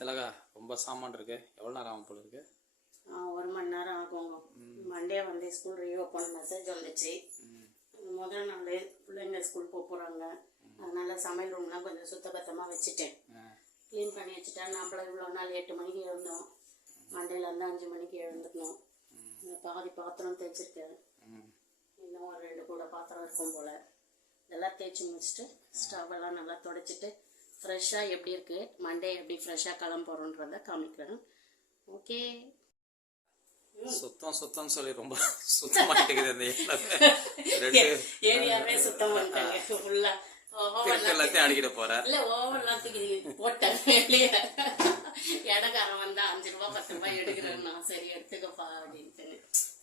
திலகா ரொம்ப சாமான் இருக்கு. எவ்வளோ நேரம் ஆகும் போல இருக்கு? ஒரு மணி நேரம் ஆகும் மண்டே வந்து ஸ்கூல் ரீஓப்பன் மெசேஜ் வந்துச்சு. முதல் நாள் பிள்ளைங்க ஸ்கூல் போக போகிறாங்க அதனால சமையல் ரூம்லாம் கொஞ்சம் சுத்தபத்தமாக வச்சுட்டேன். க்ளீன் பண்ணி வச்சுட்டேன். நம்மள இவ்வளோ நாள் எட்டு மணிக்கு எழுந்தோம். மண்டேலேருந்து அஞ்சு மணிக்கு எழுந்துக்கணும். இந்த பாதி பாத்திரம் தேய்ச்சிருக்கேன். இன்னும் ஒரு ரெண்டு கூட பாத்திரம் இருக்கும் போல். இதெல்லாம் தேய்ச்சி முடிச்சுட்டு ஸ்டவ் எல்லாம் நல்லா தொடச்சிட்டு ஃப்ரெஷ்ஷாக எப்படி இருக்குது மண்டே எப்படி ஃப்ரெஷ்ஷாக கிளம்புறோன்றத காமிக்கிறேன். ஓகே சுத்தம் சுத்தம்னு சொல்லி ரொம்ப ஏரியால. ரெண்டு ஏரியாவே சுத்தம் பண்ணிட்டாங்க. ஃபுல்லா எல்லாத்தையும் அடிக்கிட போற. இல்ல ஓவர்லாம் வெளியே. இடக்காரன் வந்தா அஞ்சு ரூபா பத்து ரூபாய் எடுக்கிறேன்னா சரி எடுத்துக்கப்பா அப்படின்ட்டு.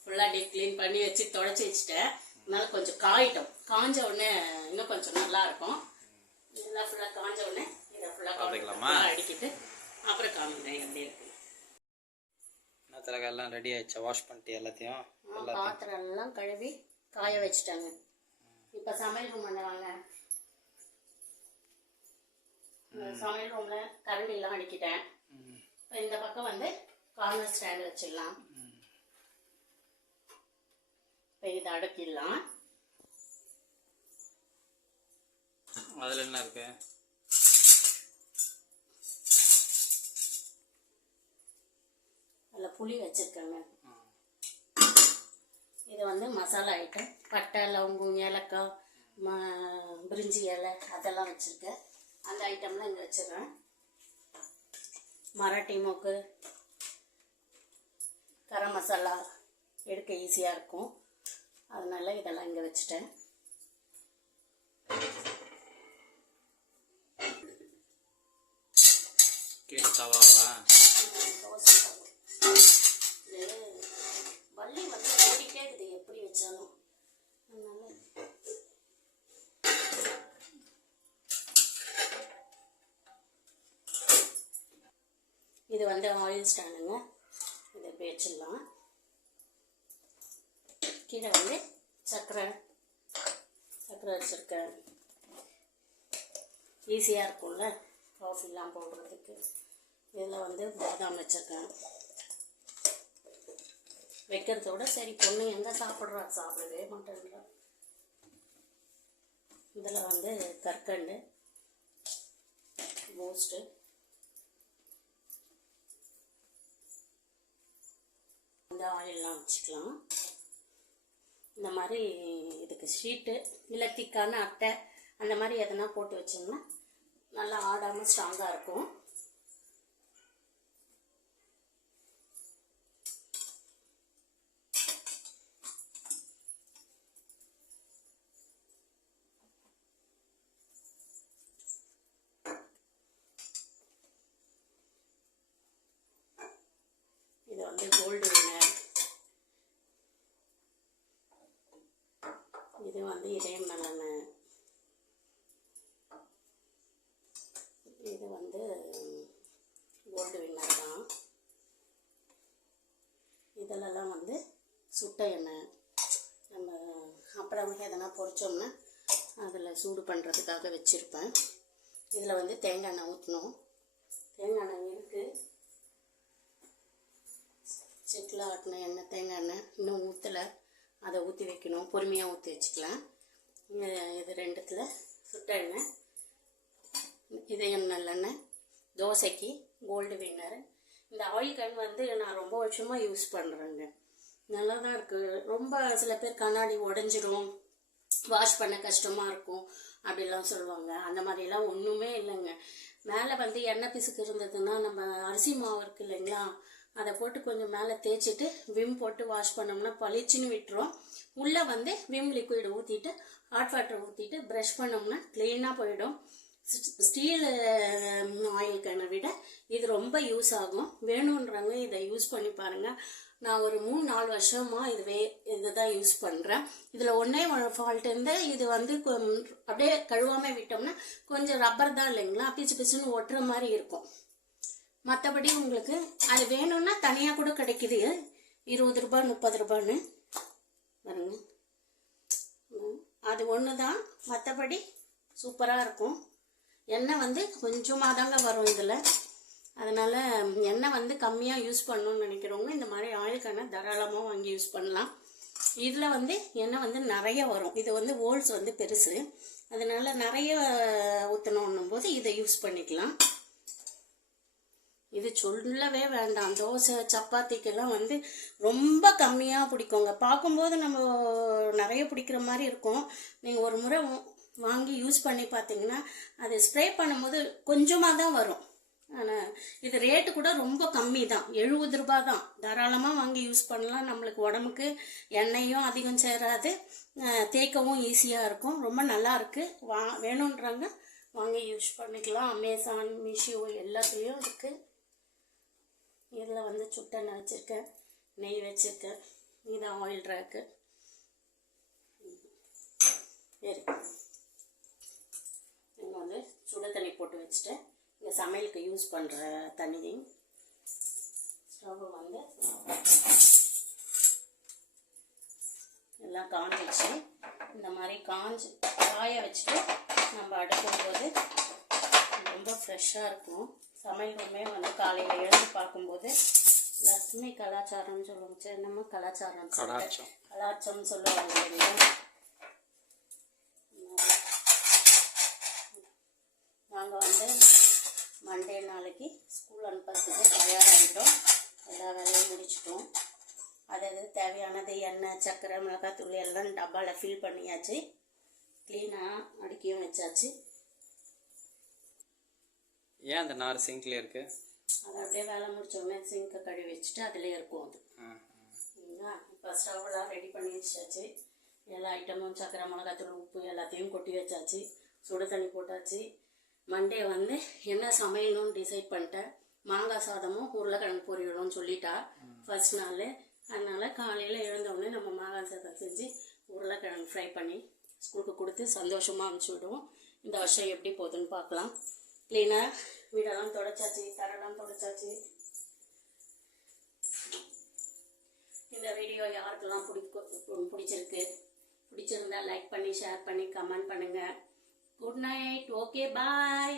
ஃபுல்லா டீப் க்ளீன் பண்ணி வச்சு தொடச்சி வச்சுட்டேன். அதனால கொஞ்சம் காயிட்டோம். காஞ்ச உடனே இன்னும் கொஞ்சம் நல்லா இருக்கும். இதெல்லாம் ஃபுல்லா காஞ்ச உடனே இதை ஃபுல்லா பார்த்துக்கலாமா? அடிக்கிட்டு அப்புறம் காமிக்கிறேன் எப்படி இருக்கு. எல்லாம் ரெடி ஆயிடுச்சா? வாஷ் பண்ணிட்டு எல்லாத்தையும்? பாத்திரம் எல்லாம் கழுவி காய வச்சுட்டாங்க. இப்ப சமையல் ரூம் வாங்க. இந்த சமையல் ரூம்ல கரண்டி எல்லாம் அடிக்கிட்டேன். இப்ப இந்த பக்கம் வந்து கார்னர் ஸ்டாண்ட் வச்சிடலாம். இப்ப இதை அடக்கிடலாம். அதுல என்ன இருக்கு? அதில் புளி வச்சிருக்கேங்க. இது வந்து மசாலா ஐட்டம் பட்டை லவங்கம் ஏலக்காய் ம பிரிஞ்சி இலை அதெல்லாம் வச்சுருக்கேன். அந்த ஐட்டம்லாம் இங்கே வச்சிடுறேன். மராட்டி மோக்கு கரம் மசாலா எடுக்க ஈஸியாக இருக்கும். அதனால இதெல்லாம் இங்கே வச்சுட்டேன். கீழே தவாவா இது வள்ளி வந்து ஓடிட்டே இருக்குது எப்படி வச்சாலும் அதனால இது வந்து ஆயில் ஸ்டாண்டுங்க இதை இப்படி வச்சிடலாம். கீழே வந்து சர்க்கரை சர்க்கரை வச்சுருக்கேன். ஈஸியாக இருக்கும்ல காஃபிலாம் போடுறதுக்கு. இதில் வந்து பாதாம் வச்சுருக்கேன். விட சரி பொண்ணு எங்கே சாப்பிட்றா? சாப்பிடவே மாட்டேன்றா. இதில் வந்து கற்கண்டு பூஸ்ட்டு இந்த ஆயிலெலாம் வச்சுக்கலாம். இந்த மாதிரி இதுக்கு ஷீட்டு இல்லை திக்கான அட்டை அந்த மாதிரி எதனா போட்டு வச்சோம்னா நல்லா ஆடாமல் ஸ்ட்ராங்காக இருக்கும். வந்து கோல்டு வினர் இது வந்து இதயம் நல்லெண்ணெய் இது வந்து கோல்டு வின்னர் தான். இதிலெல்லாம் வந்து சுட்ட எண்ணெய் நம்ம அப்புறம் எதனா பொறிச்சோம்னா அதில் சூடு பண்ணுறதுக்காக வச்சுருப்பேன். இதில் வந்து தேங்காய் எண்ணெய் ஊற்றணும் தேங்காய் எண்ணெய் இருக்குது செட்டில் ஆட்டின எண்ணெய் தேங்காய் எண்ணெய் இன்னும் ஊற்றலை அதை ஊற்றி வைக்கணும். பொறுமையாக ஊற்றி வச்சுக்கலாம். இது ரெண்டுத்தில் சுட்ட எண்ணெய் இதயம் நல்லெண்ணெய் தோசைக்கு கோல்டு வின்னர். இந்த ஆயில் கன் வந்து நான் ரொம்ப வருஷமாக யூஸ் பண்ணுறேங்க நல்லா தான் இருக்குது ரொம்ப சில பேர் கண்ணாடி உடஞ்சிரும். வாஷ் பண்ண கஷ்டமாக இருக்கும். அப்படிலாம் சொல்லுவாங்க. அந்த மாதிரிலாம் ஒன்றுமே இல்லைங்க. மேலே வந்து எண்ணெய் பிசுக்கு இருந்ததுன்னா நம்ம அரிசி மாவு இருக்கு இல்லைங்களா அதை போட்டு கொஞ்சம் மேலே தேய்ச்சிட்டு விம் போட்டு வாஷ் பண்ணோம்னா பளிச்சுன்னு விட்டுரும். உள்ளே வந்து விம் லிக்விட் ஊற்றிட்டு ஹாட் வாட்டர் ஊற்றிட்டு ப்ரஷ் பண்ணோம்னா க்ளீனாக போயிடும். ஸ்டீல் ஆயில் கேனை விட இது ரொம்ப யூஸ் ஆகும். வேணுன்றவங்க இதை யூஸ் பண்ணி பாருங்க. நான் ஒரு மூணு நாலு வருஷமாக இதுவே இதை தான் யூஸ் பண்ணுறேன் இதில் ஒன்றே ஃபால்ட் இருந்து இது வந்து அப்படியே கழுவாமல் விட்டோம்னா கொஞ்சம் ரப்பர் தான் இல்லைங்களா? பிச்சு பிச்சுன்னு ஒட்டுற மாதிரி இருக்கும். மற்றபடி உங்களுக்கு அது வேணும்னா தனியாக கூட கிடைக்குது. இருபது ரூபாய் முப்பது ரூபான்னு பாருங்க. அது ஒன்று தான் மற்றபடி சூப்பராக இருக்கும். எண்ணெய் வந்து கொஞ்சமாக தாங்க வரும் இதில். அதனால் எண்ணெய் வந்து கம்மியாக யூஸ் பண்ணணும்னு நினைக்கிறவங்க இந்த மாதிரி ஆயில் தாராளமாக வாங்கி யூஸ் பண்ணலாம். இதில் வந்து எண்ணெய் வந்து நிறைய வரும். இது வந்து ஹோல்ஸ் வந்து பெருசு. அதனால் நிறைய ஊற்றணுன்னும் போது இதை யூஸ் பண்ணிக்கலாம். இது சொல்லவே வேண்டாம். தோசை சப்பாத்திக்கெல்லாம் வந்து ரொம்ப கம்மியாக பிடிக்குங்க. பார்க்கும்போது நம்ம நிறைய பிடிக்கிற மாதிரி இருக்கும். நீங்கள் ஒரு முறை வாங்கி யூஸ் பண்ணி பார்த்தீங்கன்னா அது ஸ்ப்ரே பண்ணும்போது கொஞ்சமாக தான் வரும். ஆனால் இது ரேட்டு கூட ரொம்ப கம்மி தான். எழுபது ரூபா தான். தாராளமாக வாங்கி யூஸ் பண்ணலாம். நம்மளுக்கு உடம்புக்கு எண்ணெயும் அதிகம் சேராது. தேய்க்கவும் ஈஸியாக இருக்கும். ரொம்ப நல்லாயிருக்கு வா வேணுன்றாங்க வாங்கி யூஸ் பண்ணிக்கலாம். அமேசான் மீஷோ எல்லாத்துலேயும் இருக்குது இதில் வந்து சுட்டெண்ணெய் வச்சுருக்கேன் நெய் வச்சுருக்கேன் இதுதான் ஆயில் ட்ராக்கு சரி. இங்கே வந்து சுட தண்ணி போட்டு வச்சுட்டேன். இங்கே சமையலுக்கு யூஸ் பண்ணுற தண்ணி ஸ்டவ் வந்து எல்லாம் காஞ்சிச்சு இந்த மாதிரி காஞ்சி காய வச்சுட்டு நம்ம அடுக்கும்போது ரொம்ப ஃப்ரெஷ்ஷாக இருக்கும். சமையல் ரூமே வந்து காலையில் எழுந்து பார்க்கும்போது லட்சுமி கலாச்சாரம்னு சொல்லுவாங்க. நம்ம கலாச்சாரம் கலாச்சம். கலாச்சம்னு சொல்லுவாங்க நாங்கள் வந்து மண்டே நாளைக்கு ஸ்கூல் அனுப்புறதுக்கு தயாராகிட்டோம் எல்லா வேலையும் முடிச்சிட்டோம். அது அது தேவையானது எண்ணெய் சர்க்கரை மிளகாத்தூள் எல்லாம் டப்பாவில் ஃபில் பண்ணியாச்சு. க்ளீனாக அடுக்கியும் வச்சாச்சு. ஏன் அந்த நார் சிங்க்ல இருக்கு? அதை அப்படியே வேலை முடிச்ச உடனே சிங்கை கழுவி வச்சுட்டு அதிலே இருக்கும் அது. இப்போ ஸ்டவ்லாம் ரெடி பண்ணி வச்சாச்சு. எல்லா ஐட்டமும் சக்கரை மிளகாத்தூள் உப்பு எல்லாத்தையும் கொட்டி வச்சாச்சு. சுடு தண்ணி போட்டாச்சு. மண்டே வந்து என்ன சமையணும்னு டிசைட் பண்ணிட்டேன். மாங்காய் சாதமும் உருளைக்கிழங்கு பொரியலும் சொல்லிட்டா. ஃபர்ஸ்ட் நாள். அதனால காலையில் எழுந்தவுடனே நம்ம மாங்காய் சாதம் செஞ்சு உருளைக்கிழங்கு ஃப்ரை பண்ணி ஸ்கூலுக்கு கொடுத்து சந்தோஷமாக அனுப்பிச்சி விடுவோம். இந்த வருஷம் எப்படி போகுதுன்னு பார்க்கலாம். க்ளீனாக வீடெல்லாம் தொடச்சாச்சு தரெல்லாம் தொடச்சாச்சு. இந்த வீடியோ யாருக்கெல்லாம் பிடிக்கும் பிடிச்சிருக்கு? பிடிச்சிருந்தா லைக் பண்ணி ஷேர் பண்ணி கமெண்ட் பண்ணுங்க. Good night okay bye